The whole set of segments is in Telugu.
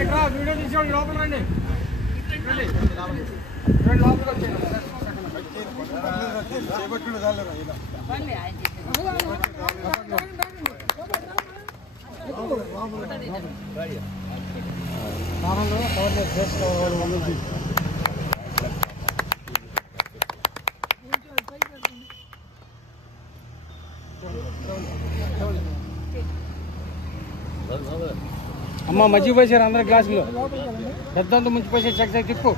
వీడియో తీసుకోండి లోపల రండి లోపలికి వచ్చేయండి అమ్మ మజ్జిగ పోసారు అందరి గ్లాసులో పెద్దంతా ముంచి పోసే చెక్ తిప్పు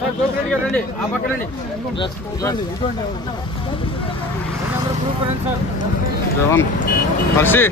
సార్ గోపిరెడ్డి గారు రండి ఆ పక్క రండి జవన్ హర్షి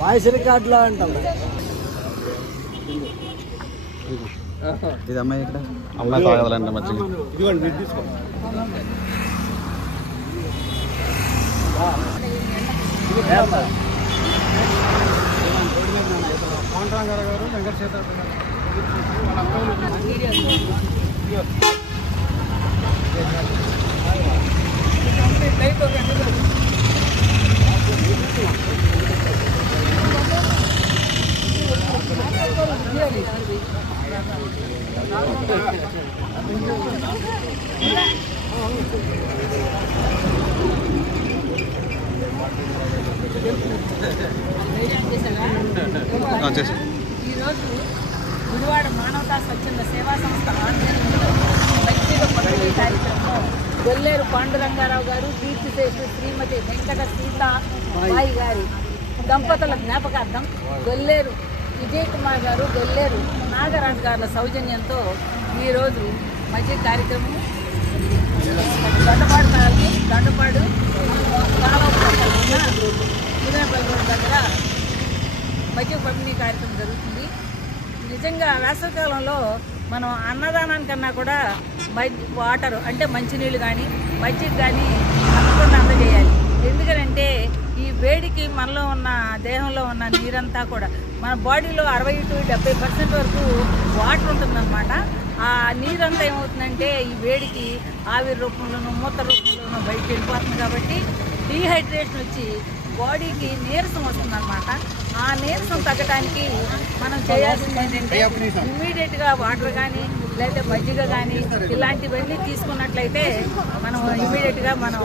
వాయిస్ రికార్డులో అంటాం ఇది అమ్మాయి ఇక్కడ అమ్మాయి తాగదండి మంచిగా ఇదిగోండి మీరు తీసుకోండి పాండరంగారావు గారు వెంకట సీతారావు ఈరోజు గుడివాడ మానవతా స్వచ్ఛంద సేవా సంస్థ ఆధ్వర్యంలో వ్యక్తిగత పండుగ కార్యక్రమంలో గొల్లేరు పాండురంగారావు గారు కీర్తిశేషు శ్రీమతి వెంకట సీతాబాయి గారి దంపతుల జ్ఞాపకార్థం గొల్లేరు విజయ్ కుమార్ గారు గొల్లేరు నాగరాజు గారుల సౌజన్యంతో ఈరోజు మధ్య కార్యక్రమం దొండపాడు కాలనీ దొండపాడు కాలువ దగ్గర మధ్య పంపిణీ కార్యక్రమం జరుగుతుంది. నిజంగా వేసవికాలంలో మనం అన్నదానానికన్నా కూడా వాటర్ అంటే మంచినీళ్ళు కానీ మజ్జిగ కానీ తప్పకుండా అందజేయాలి. ఎందుకంటే ఈ వేడికి మనలో ఉన్న దేహంలో ఉన్న నీరంతా కూడా మన బాడీలో 60 to 70% వరకు వాటర్ ఉంటుందన్నమాట. ఆ నీరంతా ఏమవుతుందంటే ఈ వేడికి ఆవిరి రూపంలోనూ మూత్ర రూపంలోనూ బయటకు వెళ్ళిపోతుంది. కాబట్టి డీహైడ్రేషన్ వచ్చి బాడీకి నీరసం వస్తుందన్నమాట. ఆ నీరసం తగ్గడానికి మనం చేయాల్సింది ఏంటంటే ఇమ్మీడియట్గా వాటర్ కానీ లేదా మజ్జిగ కానీ ఇలాంటివన్నీ తీసుకున్నట్లయితే మనం ఇమ్మీడియట్గా మనం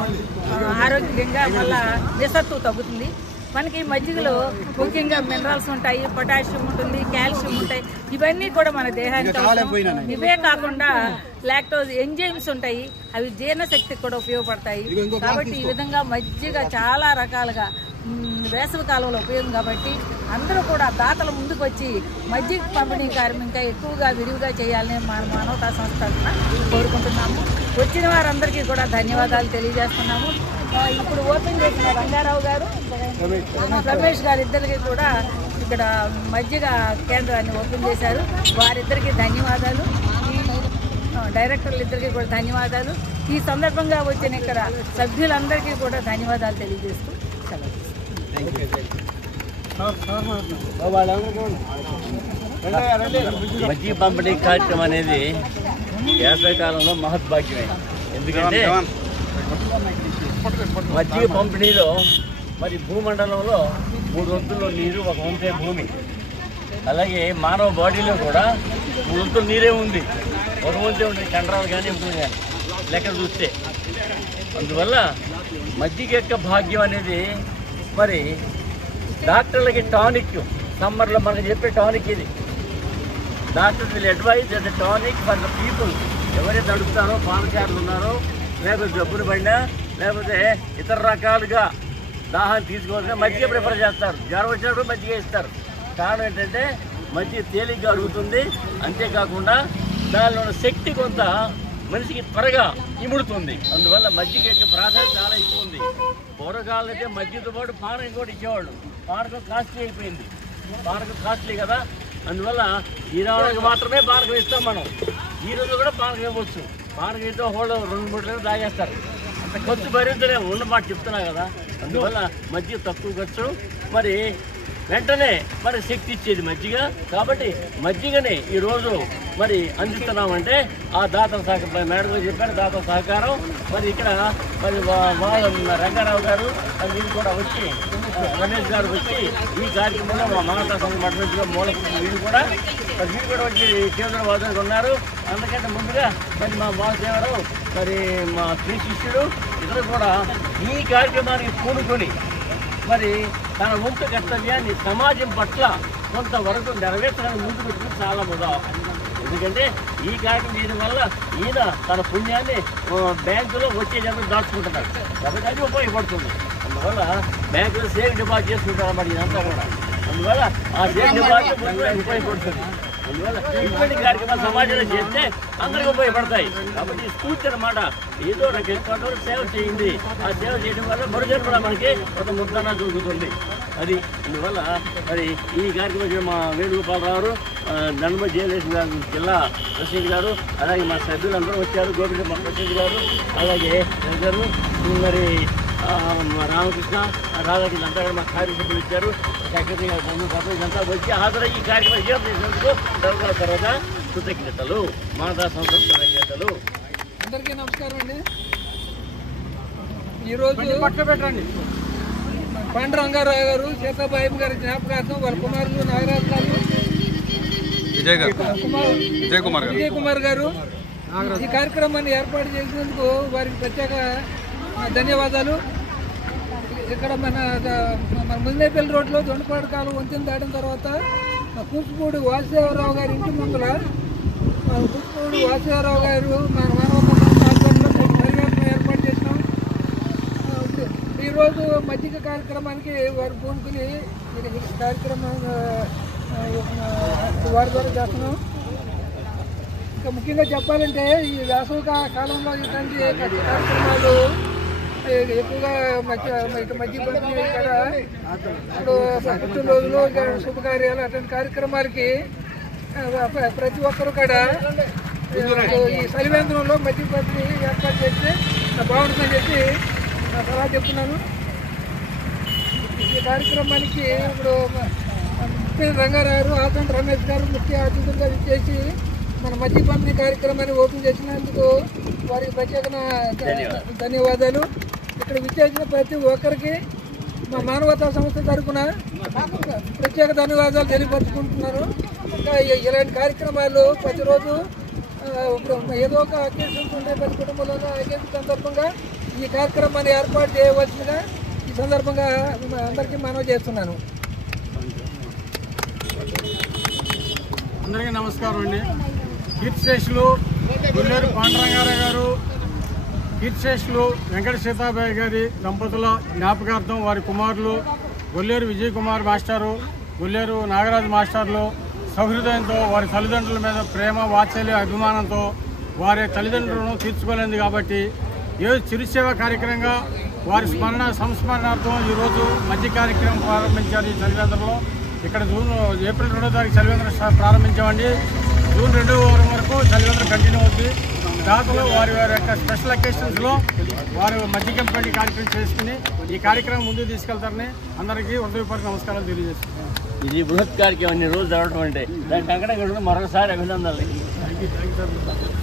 ఆరోగ్యంగా మళ్ళా నిస్సత్తువ తగ్గుతుంది. మనకి మజ్జిగలో ముఖ్యంగా మినరల్స్ ఉంటాయి, పొటాషియం ఉంటుంది, కాల్షియం ఉంటాయి. ఇవన్నీ కూడా మన దేహానికి ఇవే కాకుండా లాక్టోజ్ ఎంజైమ్స్ ఉంటాయి, అవి జీర్ణశక్తికి కూడా ఉపయోగపడతాయి. కాబట్టి ఈ విధంగా మజ్జిగ చాలా రకాలుగా వేసవి కాలంలో ఉపయోగం. కాబట్టి అందరూ కూడా దాతల ముందుకు వచ్చి మజ్జిగ పంపిణీ కార్యక్రమం ఇంకా ఎక్కువగా విరివిగా చేయాలని మన మానవతా సంస్థ కోరుకుంటున్నాము. వచ్చిన వారందరికీ కూడా ధన్యవాదాలు తెలియజేస్తున్నాము. ఇప్పుడు ఓపెన్ చేసిన రంగారావు గారు రమేష్ గారు ఇద్దరికి కూడా ఇక్కడ మజ్జిగ కేంద్రాన్ని ఓపెన్ చేశారు. వారిద్దరికీ ధన్యవాదాలు. డైరెక్టర్లు ఇద్దరికి కూడా ధన్యవాదాలు. ఈ సందర్భంగా వచ్చిన ఇక్కడ సభ్యులందరికీ కూడా ధన్యవాదాలు తెలియజేస్తూ మజ్జిగ పంపిణీ కార్యక్రమం అనేది వేసవికాలంలో మహద్భాగ్యమే. ఎందుకంటే మజ్జిగ పంపిణీలో మరి భూమండలంలో 3 వంతుల్లో నీరు, 1 వంతే భూమి. అలాగే మానవ బాడీలో కూడా 3 వంతులు నీరే ఉంది, 1 వంతే ఉంటుంది కండరాలు కానీ ఉంటుంది కానీ లెక్క చూస్తే. అందువల్ల మజ్జిగ యొక్క భాగ్యం అనేది మరి డాక్టర్లకి టానిక్, సమ్మర్లో మనకు చెప్పే టానిక్ ఇది. Doctors will advise that the tonic for the people ఎవరైతే అడుగుతారో పానకారులు ఉన్నారో, లేకపోతే జబ్బులు పడినా, లేకపోతే ఇతర రకాలుగా దాహాన్ని తీసుకోవాల్సిన మజ్జిగ ప్రిఫర్ చేస్తారు. జ్వరం వచ్చినప్పుడు మజ్జిగ ఇస్తారు. కారణం ఏంటంటే మజ్జిగ తేలిగ్గా అడుగుతుంది, అంతేకాకుండా దానిలో ఉన్న శక్తి కొంత మనిషికి త్వరగా ఇముడుతుంది. అందువల్ల మజ్జిగ యొక్క ప్రాధాన్యత చాలా ఎక్కువ ఉంది. పూర్వకాలం అయితే మజ్జిగతో పాటు పానకం కూడా ఇచ్చేవాళ్ళు. పానకం కాస్ట్లీ అయిపోయింది, పానకం కాస్ట్లీ కదా, అందువల్ల ఈనాళ్ళకి మాత్రమే పానకం ఇస్తాం మనం. ఈ రోజు కూడా పానకం ఇవ్వచ్చు. పానకం ఇస్తే వాళ్ళు 2-3 లీటర్లు తాగేస్తారు. అంత ఖర్చు భరించలే ఉన్నమాట చెప్తున్నా కదా. అందువల్ల మజ్జిగ తక్కువ ఖర్చు, మరి వెంటనే మరి శక్తి ఇచ్చేది మజ్జిగ. కాబట్టి మజ్జిగని ఈరోజు మరి అందిస్తున్నామంటే ఆ దాతల సహకారం, మేడం చెప్పారు దాతల సహకారం. మరి ఇక్కడ మరి రంగారావు గారు వీళ్ళు కూడా వచ్చి, రమేష్ గారు వచ్చి ఈ కార్యక్రమంలో మా మానవతా సంఘం అడ్మిట్గా వీళ్ళు కూడా వచ్చి తీవ్రవాదులు ఉన్నారు. అందుకంటే ముందుగా మరి మా బాలదేవరావు, మరి మా శ్రీ శిష్యుడు ఇద్దరు కూడా ఈ కార్యక్రమానికి పూనుకొని మరి తన వంతు కర్తవ్యాన్ని సమాజం పట్ల కొంతవరకు నెరవేర్చడానికి ముందు పెట్టుకుని చాలా ఉదాహరణ. ఎందుకంటే ఈ కార్యక్రమం చేయడం వల్ల ఈయన తన పుణ్యాన్ని బ్యాంకులో వచ్చే జనం దాచుకుంటున్నాడు కాబట్టి అది ఉపయోగపడుతుంది. అందువల్ల బ్యాంకులో సేవ్ డిపాజిట్ చేసుకుంటారు అన్నమాట ఇదంతా కూడా. అందువల్ల ఆ సేవ్ డిపాజిట్ ఉపయోగపడుతుంది. అందువల్ల ఇటువంటి కార్యక్రమాలు సమాజంలో చేస్తే అందరికీ ఉపయోగపడతాయి. కాబట్టి స్ఫూర్తి అన్నమాట. ఏదో కొంతవరకు సేవ చేయండి. ఆ సేవ చేయడం వల్ల మరుజన కూడా మనకి ఒక ముద్దన దొరుకుతుంది. అది అందువల్ల మరి ఈ కార్యక్రమం మా వేణుగోపాలరావు, నందమ జయలక్ష్మి గారు, జిల్లా ప్రెసిడెంట్ గారు, అలాగే మా సభ్యులందరూ వచ్చారు. గోపి మా ప్రెసిడెంట్ గారు, అలాగే గారు, మరి రామకృష్ణ, రాధాకృష్ణ అంతా కూడా మా కార్యసభ్యులు ఇచ్చారు. సెక్రటరీ గారు ఇదంతా వచ్చి హాజరై ఈ కార్యక్రమం విజయం చేసినందుకు తర్వాత కృతజ్ఞతలు, మానవతా సంస్థ కృతజ్ఞతలు. అందరికీ నమస్కారం అండి. ఈరోజు పండు రంగారావు గారు, సీతాబాయి గారి జ్ఞాపకార్థం వాళ్ళ కుమారులు నాగరాజు గారు, విజయ్ కుమార్ గారు ఈ కార్యక్రమాన్ని ఏర్పాటు చేసినందుకు వారికి ప్రత్యేక ధన్యవాదాలు. ఇక్కడ మన ముందేపల్లి రోడ్లో దొండపాడు కాలు వంతెన దాటిన తర్వాత కూచిపూడి వాసుదేవరావు గారి ఇంటి ముందుల కూచిపూడి వాసుదేవరావు గారు మన మానవతా పరివర్తన ఏర్పాటు చేసినాం. ఈరోజు మజ్జిగ కార్యక్రమానికి వారు పూనుకుని కార్యక్రమం వారి ద్వారా చేస్తున్నాం. ఇంకా ముఖ్యంగా చెప్పాలంటే ఈ వేసవి కాలంలో ఇట్లాంటి కార్యక్రమాలు ఎక్కువగా మజ్జిగ పంపిణీ కదా, ఇప్పుడు పుట్టినరోజులు, శుభకార్యాలు అటువంటి కార్యక్రమాలకి ప్రతి ఒక్కరు కూడా ఈ చలివేంద్రంలో మజ్జిగ పంపిణీ ఏర్పాటు చేస్తే బాగుంటుందని చెప్పి సలహా చెప్తున్నాను. ఈ కార్యక్రమానికి ఇప్పుడు రంగారావు, ఆతండ రమేష్ గారు ముఖ్య అతిథులుగా ఇచ్చేసి మన మజ్జిగ పంపిణీ కార్యక్రమాన్ని ఓపెన్ చేసినందుకు వారికి ప్రత్యేక ధన్యవాదాలు. ఇక్కడ విచ్చేసిన ప్రతి ఒక్కరికి మా మానవతా సంస్థ తరఫున ప్రత్యేక ధన్యవాదాలు తెలియపరుచుకుంటున్నారు. ఇంకా ఇలాంటి కార్యక్రమాలు ప్రతిరోజు ఏదో ఒక అకేషన్స్ ఉంటాయి ప్రతి కుటుంబంలోనూ. అకేషన్ సందర్భంగా ఈ కార్యక్రమాన్ని ఏర్పాటు చేయవలసిందిగా ఈ సందర్భంగా అందరికీ మనవి చేస్తున్నాను. అందరికీ నమస్కారం అండి. కీర్తిశేషులు గుల్లేరు పాండురంగారావు గారు, కీర్తిశేషులు వెంకట సీతాబాయి గారి దంపతుల జ్ఞాపకార్థం వారి కుమారులు గొల్లేరు విజయ్ కుమార్ మాస్టారు, గొల్లేరు నాగరాజు మాస్టర్లు సౌహృదయంతో వారి తల్లిదండ్రుల మీద ప్రేమ, వాత్సల్య, అభిమానంతో వారి తల్లిదండ్రులను తీర్చుకోలేదు కాబట్టి ఈరోజు చిరుసేవ కార్యక్రమంగా వారి సంస్మరణార్థం ఈరోజు మధ్య కార్యక్రమం ప్రారంభించారు. ఈ చలివేంద్రంలో ఇక్కడ ఏప్రిల్ 2వ తారీఖు చలివేంద్రం ప్రారంభించామండి. జూన్ 2వ వారం వరకు చలివేంద్రం కంటిన్యూ అవుతుంది. దాతలు వారి యొక్క స్పెషల్ అకేషన్స్లో వారు మధ్య కంపెనీ కార్యక్రమం చేసుకుని ఈ కార్యక్రమం ముందుకు తీసుకెళ్తారని అందరికీ హృదయపూర్వక నమస్కారాలు తెలియజేస్తున్నాను. ఇది బృహత్ కార్యక్రమం అన్ని రోజులు జరగడం అంటే దానికి అక్కడ మరొకసారి అభినందనలు.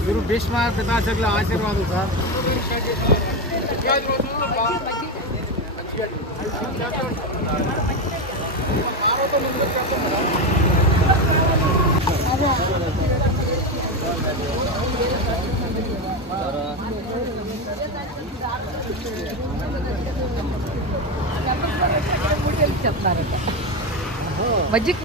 గురు భీష్మ పితాచార్యుల ఆశీర్వాదం సార్. మజ్జిగ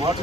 పాత